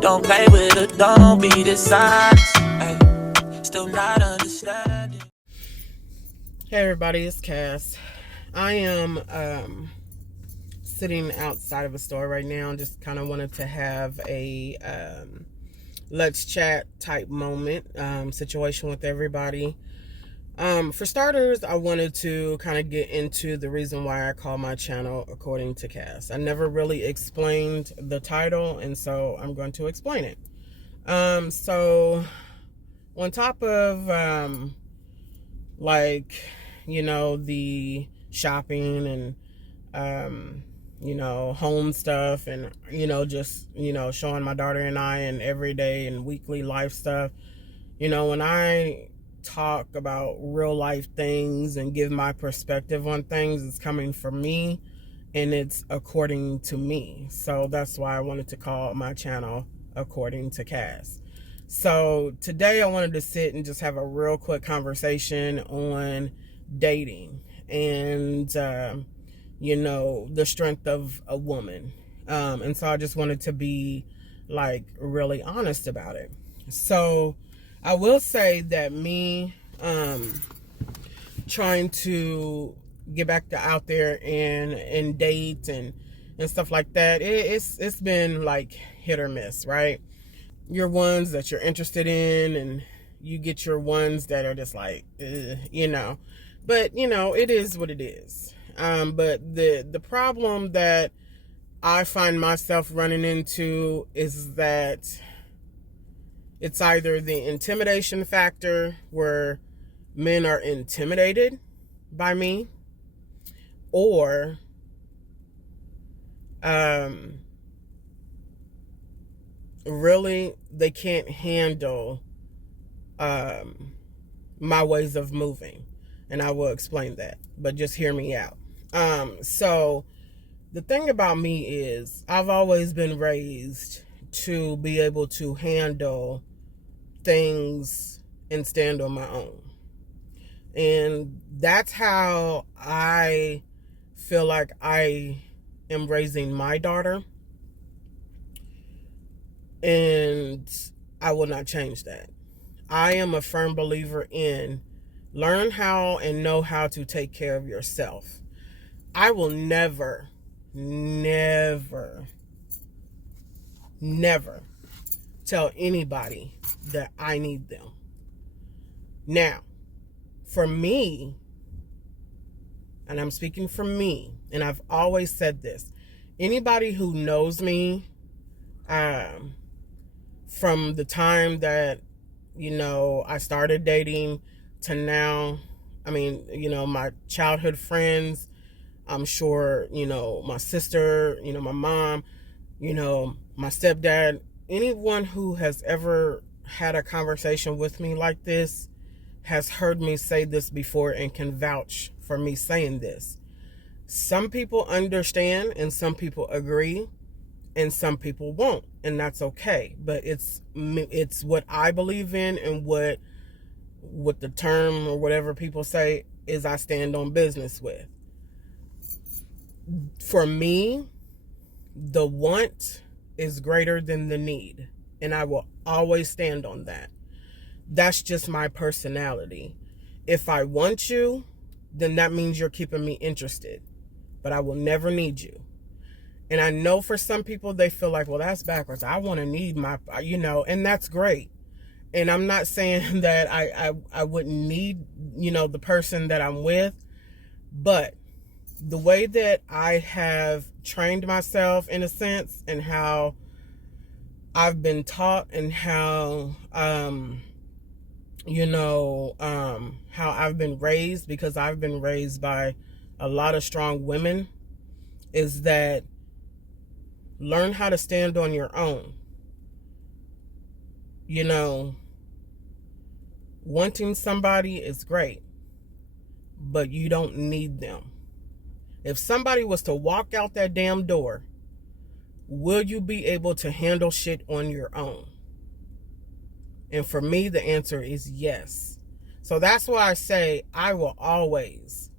Don't play with it, don't be dishonest. Ay, still not understanding. Hey everybody, it's Cass. I am sitting outside of a store right now. Just kind of wanted to have a let's chat type moment situation with everybody. For starters, I wanted to kind of get into the reason why I call my channel According to Cass. I never really explained the title, and so I'm going to explain it. So on top of the shopping and home stuff and just showing my daughter and I and everyday and weekly life stuff, when I talk about real life things and give my perspective on things, it's coming from me and it's according to me. So that's why I wanted to call my channel According to Cass. So today I wanted to sit and just have a real quick conversation on dating and the strength of a woman. And so I just wanted to be really honest about it. So I will say that me trying to get back out there and date and stuff like that, it's been like hit or miss, right? Your ones that you're interested in, and you get your ones that are just like, but it is what it is. But the problem that I find myself running into is that it's either the intimidation factor where men are intimidated by me, or really they can't handle my ways of moving. And I will explain that, but just hear me out. So the thing about me is I've always been raised to be able to handle things and stand on my own. And that's how I feel like I am raising my daughter. And I will not change that. I am a firm believer in learn how and know how to take care of yourself. I will never tell anybody that I need them. Now, for me, and I'm speaking for me, and I've always said this, anybody who knows me from the time that I started dating to now, my childhood friends, I'm sure my sister, my mom, my stepdad, anyone who has ever had a conversation with me like this has heard me say this before and can vouch for me saying this. Some people understand and some people agree and some people won't, and that's okay. But it's what I believe in, and what the term or whatever people say is I stand on business with. For me, the want is greater than the need, and I will always stand on that. That's just my personality. If I want you, then that means you're keeping me interested, but I will never need you. And I know for some people, they feel like, well, that's backwards. I want to need my, and that's great. And I'm not saying that I wouldn't need, the person that I'm with, but the way that I have trained myself in a sense, and how I've been taught, and how, how I've been raised, because I've been raised by a lot of strong women, is that learn how to stand on your own. Wanting somebody is great, but you don't need them. If somebody was to walk out that damn door, will you be able to handle shit on your own? And for me, the answer is yes. So that's why I say I will always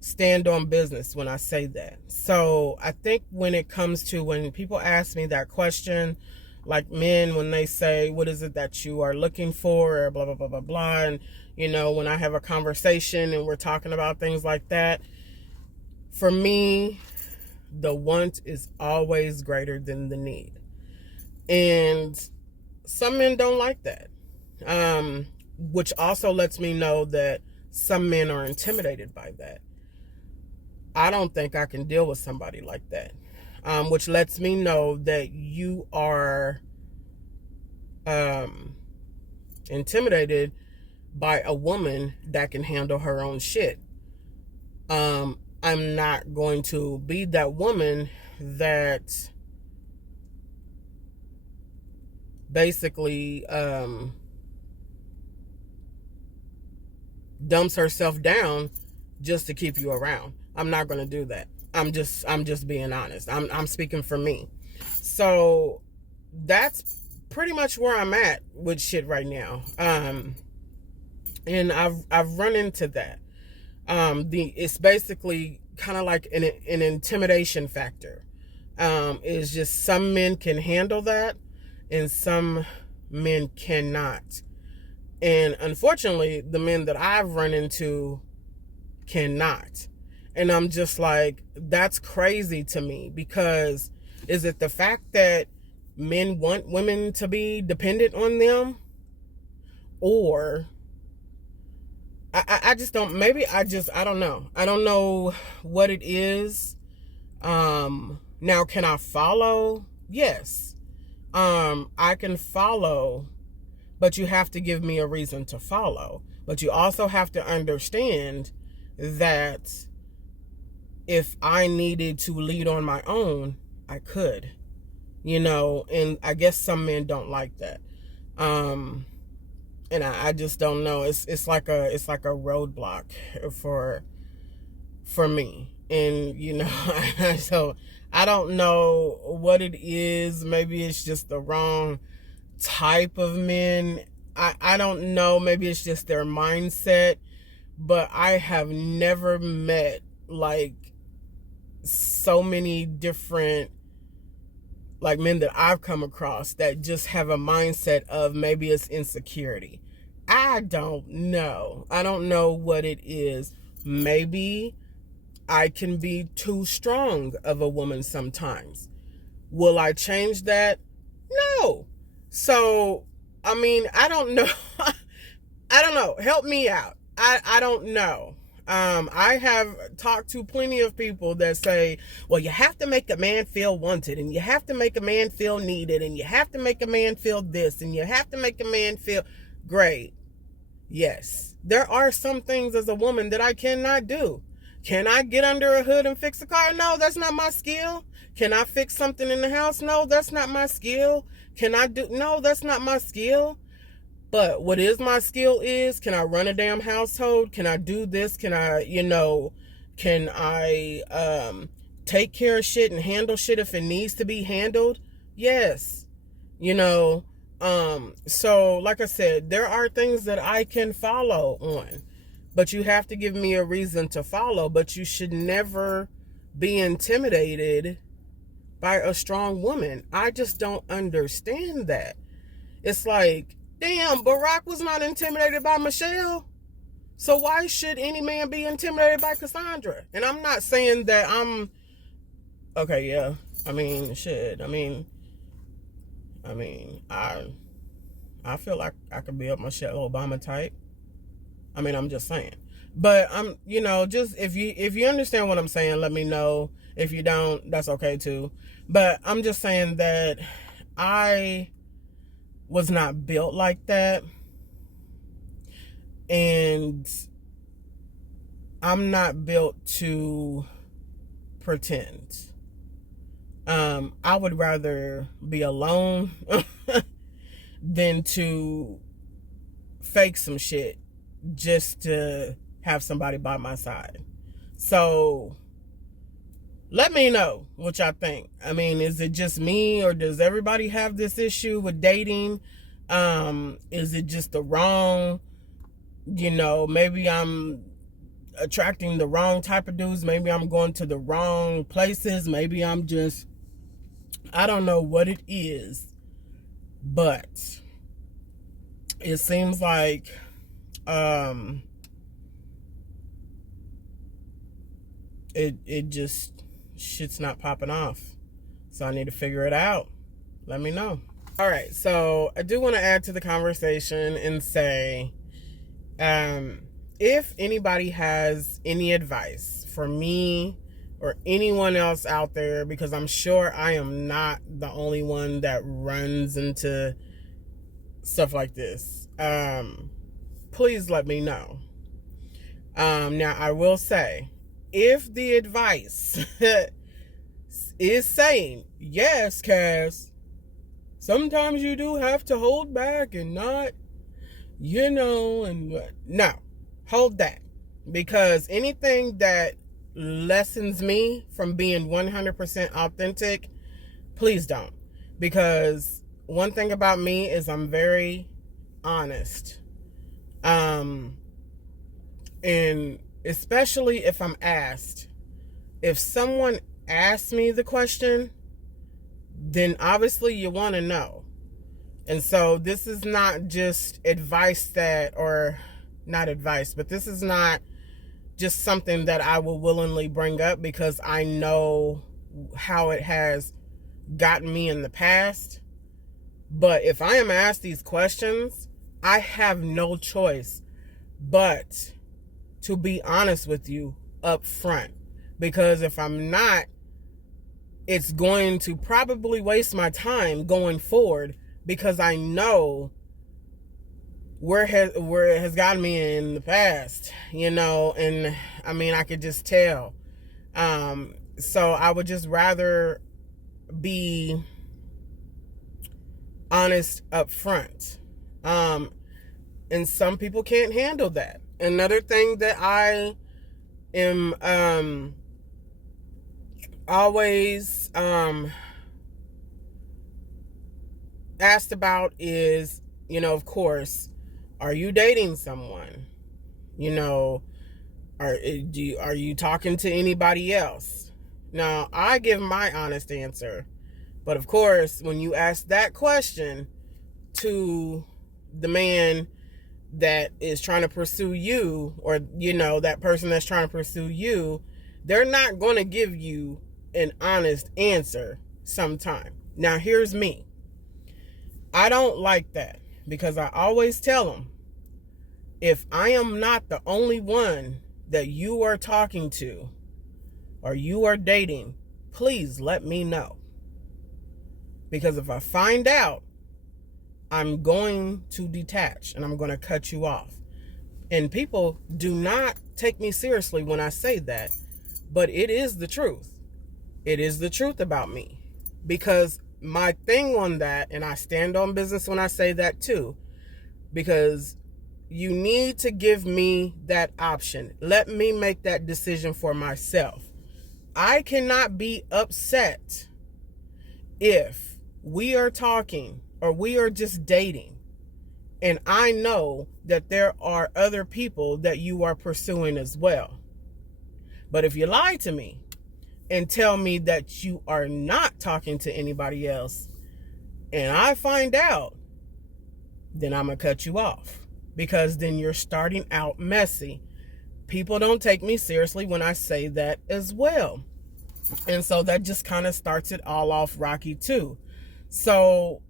stand on business when I say that. So I think when it comes to when people ask me that question, like men, when they say, what is it that you are looking for, or blah, blah, blah, blah, blah. And, when I have a conversation and we're talking about things like that, for me, the want is always greater than the need. And some men don't like that. Which also lets me know that some men are intimidated by that. I don't think I can deal with somebody like that. Which lets me know that you are intimidated by a woman that can handle her own shit. I'm not going to be that woman that basically dumps herself down just to keep you around. I'm not going to do that. I'm just being honest. I'm speaking for me. So that's pretty much where I'm at with shit right now. And I've run into that. It's basically kind of like an intimidation factor. It's just some men can handle that and some men cannot. And unfortunately, the men that I've run into cannot. And I'm just like, that's crazy to me, because is it the fact that men want women to be dependent on them? Or I just don't, I don't know. I don't know what it is. Now, can I follow? Yes. I can follow, but you have to give me a reason to follow. But you also have to understand that if I needed to lead on my own, I could, and I guess some men don't like that. And I just don't know. It's like a roadblock for me. And, so I don't know what it is. Maybe it's just the wrong type of men. I don't know. Maybe it's just their mindset. But I have never met like so many different like men that I've come across that just have a mindset of maybe it's insecurity. I don't know. I don't know what it is. Maybe I can be too strong of a woman sometimes. Will I change that? No. So, I mean, I don't know. I don't know. Help me out. I don't know. I have talked to plenty of people that say, well, you have to make a man feel wanted, and you have to make a man feel needed, and you have to make a man feel this, and you have to make a man feel great. Yes, there are some things as a woman that I cannot do. Can I get under a hood and fix a car? No, that's not my skill. Can I fix something in the house? No, that's not my skill. No, that's not my skill. But what is my skill is, can I run a damn household? Can I do this? Can I take care of shit and handle shit if it needs to be handled? Yes. So like I said, there are things that I can follow on, but you have to give me a reason to follow. But you should never be intimidated by a strong woman. I just don't understand that. It's like, damn, Barack was not intimidated by Michelle. So why should any man be intimidated by Cassandra? And I'm not saying that I'm... Okay, yeah. I mean, shit. I feel like I could be a Michelle Obama type. I'm just saying. But I'm, just if you understand what I'm saying, let me know. If you don't, that's okay too. But I'm just saying that I was not built like that, and I'm not built to pretend. I would rather be alone than to fake some shit just to have somebody by my side. So let me know what y'all think. Is it just me, or does everybody have this issue with dating? Is it just the wrong, maybe I'm attracting the wrong type of dudes. Maybe I'm going to the wrong places. Maybe I'm just, I don't know what it is, but it seems like it just, shit's not popping off. So I need to figure it out. Let me know. All right, so I do want to add to the conversation and say, if anybody has any advice for me or anyone else out there, because I'm sure I am not the only one that runs into stuff like this, please let me know. Now, I will say, if the advice is saying, yes, Cass, sometimes you do have to hold back and not, and no, hold that. Because anything that lessens me from being 100% authentic, please don't. Because one thing about me is I'm very honest. And especially if I'm asked, if someone asks me the question, then obviously you want to know. And so this is not just advice that, or not advice, but this is not just something that I will willingly bring up because I know how it has gotten me in the past. But if I am asked these questions, I have no choice but to be honest with you up front. Because if I'm not, it's going to probably waste my time going forward, because I know where it has gotten me in the past, and I mean, I could just tell. So I would just rather be honest up front. And some people can't handle that. Another thing that I am always asked about is, of course, are you dating someone? Are you talking to anybody else? Now, I give my honest answer. But of course, when you ask that question to the man that is trying to pursue you, or, that person that's trying to pursue you, they're not going to give you an honest answer sometime. Now, here's me. I don't like that, because I always tell them, if I am not the only one that you are talking to or you are dating, please let me know. Because if I find out, I'm going to detach and I'm going to cut you off. And people do not take me seriously when I say that, but it is the truth. It is the truth about me. Because my thing on that, and I stand on business when I say that too, because you need to give me that option. Let me make that decision for myself. I cannot be upset if we are talking or we are just dating, and I know that there are other people that you are pursuing as well. But if you lie to me and tell me that you are not talking to anybody else, and I find out, then I'm going to cut you off, because then you're starting out messy. People don't take me seriously when I say that as well. And so that just kind of starts it all off rocky too. So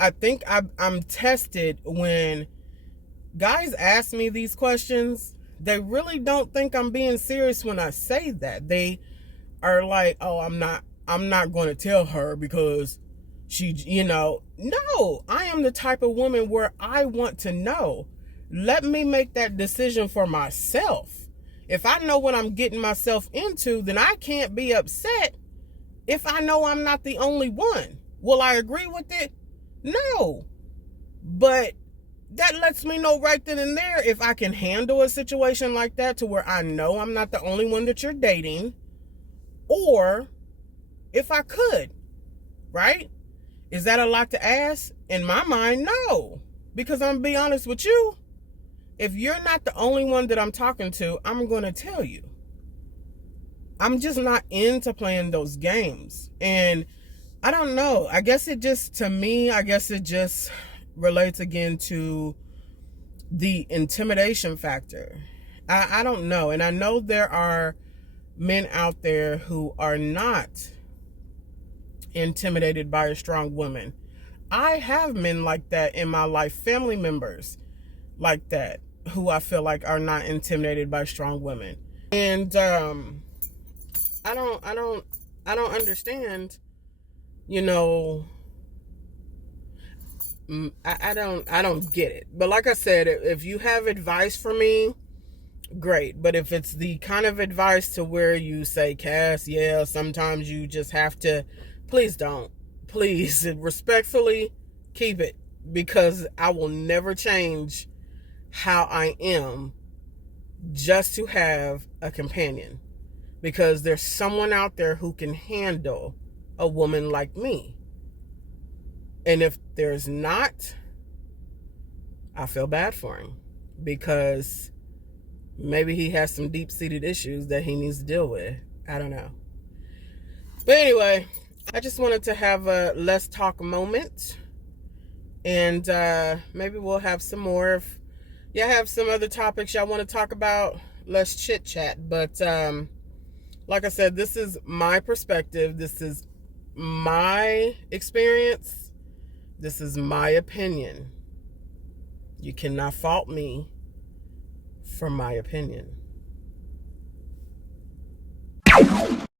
I think I'm tested when guys ask me these questions. They really don't think I'm being serious when I say that. They are like, oh, I'm not going to tell her because she, no, I am the type of woman where I want to know. Let me make that decision for myself. If I know what I'm getting myself into, then I can't be upset if I know I'm not the only one. Will I agree with it? No. But that lets me know right then and there if I can handle a situation like that, to where I know I'm not the only one that you're dating, or if I could, right? Is that a lot to ask? In my mind, no. Because I'm going to be honest with you, if you're not the only one that I'm talking to, I'm going to tell you. I'm just not into playing those games. And I don't know. I guess it just, to me, I guess it just relates again to the intimidation factor. I don't know. And I know there are men out there who are not intimidated by a strong woman. I have men like that in my life, family members like that, who I feel like are not intimidated by strong women. And I don't understand, you know, I don't get it. But like I said, if you have advice for me, great. But if it's the kind of advice to where you say, Cass, yeah, sometimes you just have to, please don't. Please, respectfully, keep it, because I will never change how I am just to have a companion, because there's someone out there who can handle a woman like me. And if there's not, I feel bad for him, because maybe he has some deep-seated issues that he needs to deal with. I don't know. But anyway, I just wanted to have a let's talk moment. And maybe we'll have some more. If y'all have some other topics y'all want to talk about, let's chit chat. But like I said, this is my perspective. This is my experience. This is my opinion. You cannot fault me for my opinion.